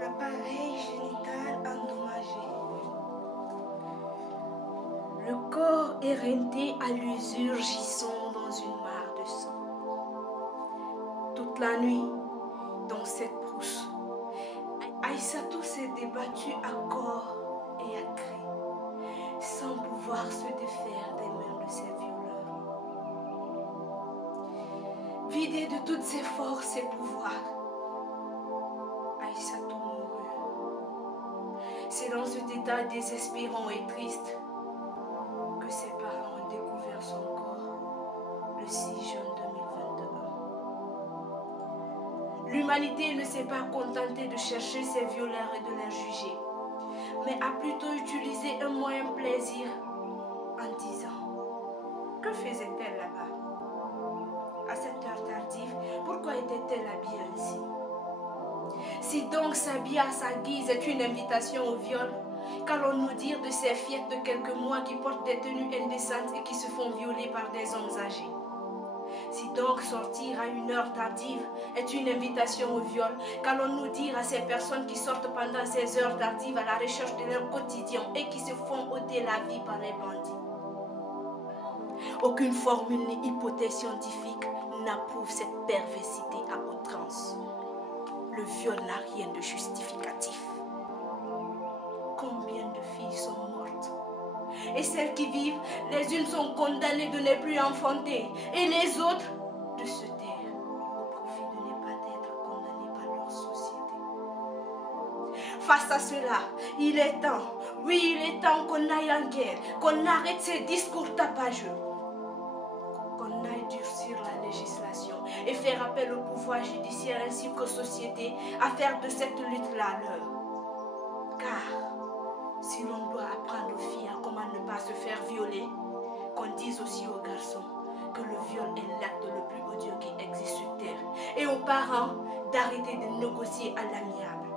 L'appareil génital endommagé. Le corps éreinté à l'usure gissant dans une mare de sang. Toute la nuit, dans cette brousse, Aïssatou s'est débattue à corps et à cri, sans pouvoir se défaire des mains de ses violeurs. Vidée de toutes ses forces et pouvoirs, Aïssatou mourut. C'est dans cet état désespérant et triste que ses parents ont découvert son corps le 6 juin 2021. L'humanité ne s'est pas contentée de chercher ses violeurs et de les juger, mais a plutôt utilisé un moyen plaisir en disant: que faisait-elle là-bas? À cette heure tardive, pourquoi était-elle habillée ainsi? Si donc s'habiller à sa guise est une invitation au viol, qu'allons-nous dire de ces fillettes de quelques mois qui portent des tenues indécentes et qui se font violer par des hommes âgés? Si donc sortir à une heure tardive est une invitation au viol, qu'allons-nous dire à ces personnes qui sortent pendant ces heures tardives à la recherche de leur quotidien et qui se font ôter la vie par les bandits? Aucune formule ni hypothèse scientifique n'approuve cette perversité à outrance. Le viol n'a rien de justificatif. Combien de filles sont mortes? Et celles qui vivent, les unes sont condamnées de ne plus enfanter, et les autres de se taire au profit de ne pas être condamnées par leur société. Face à cela, il est temps, oui, il est temps qu'on aille en guerre, qu'on arrête ces discours tapageux, qu'on aille durcir la législation et faire appel au pouvoir judiciaire ainsi qu'aux sociétés à faire de cette lutte-là leur. Car si l'on doit apprendre aux filles à comment ne pas se faire violer, qu'on dise aussi aux garçons que le viol est l'acte le plus odieux qui existe sur terre, et aux parents d'arrêter de négocier à l'amiable.